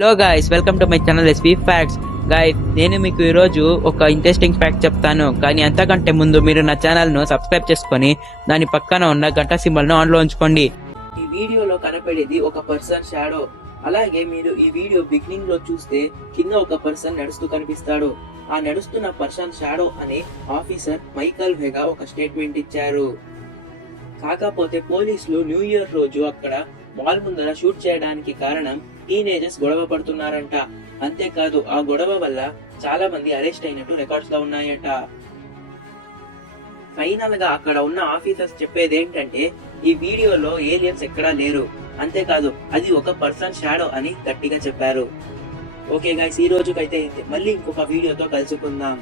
Hello guys, welcome to my channel SV facts. Guys, నేను మీకు ఈరోజు ఒక ఇంట్రెస్టింగ్ ఫ్యాక్ట్ చెప్తాను. కానీ అంతకంటే ముందు మీరు నా ఛానల్ను సబ్స్క్రైబ్ చేసుకొని దాని పక్కన ఉన్న గంట సింబల్ను ఆన్లో ఉంచుకోండి. ఈ వీడియోలో కనపడేది ఒక పర్సన్ షాడో. అలాగే మీరు ఈ వీడియో బిగినింగ్ లో చూస్తే కింద ఒక పర్సన్ నడుస్తూ కనిపిస్తాడు. ఆ నడుస్తున్న పర్సన్ షాడో అనే ఆఫీసర్ మైకల్ వెగా ఒక స్టేట్మెంట్ ఇచ్చారు. కాకపోతే పోలీసులు న్యూ ఇయర్ రోజు అక్కడ మాల్ ముందర షూట్ చేయడానికి కారణం టీనేజర్స్ గొడవ పడుతున్నారంట. అంతేకాదు, ఆ గొడవ వల్ల చాలా మంది అరెస్ట్ అయినట్టు రికార్డ్స్ లో ఉన్నాయట. ఫైనల్ గా అక్కడ ఉన్న ఆఫీసర్స్ చెప్పేది ఏంటంటే ఈ వీడియోలో ఏలియన్స్ ఎక్కడా లేరు, అంతేకాదు అది ఒక పర్సన్ షాడో అని గట్టిగా చెప్పారు. ఓకే గైస్, ఈ రోజుకైతే మళ్ళీ ఇంకొక వీడియోతో కలుసుకుందాం.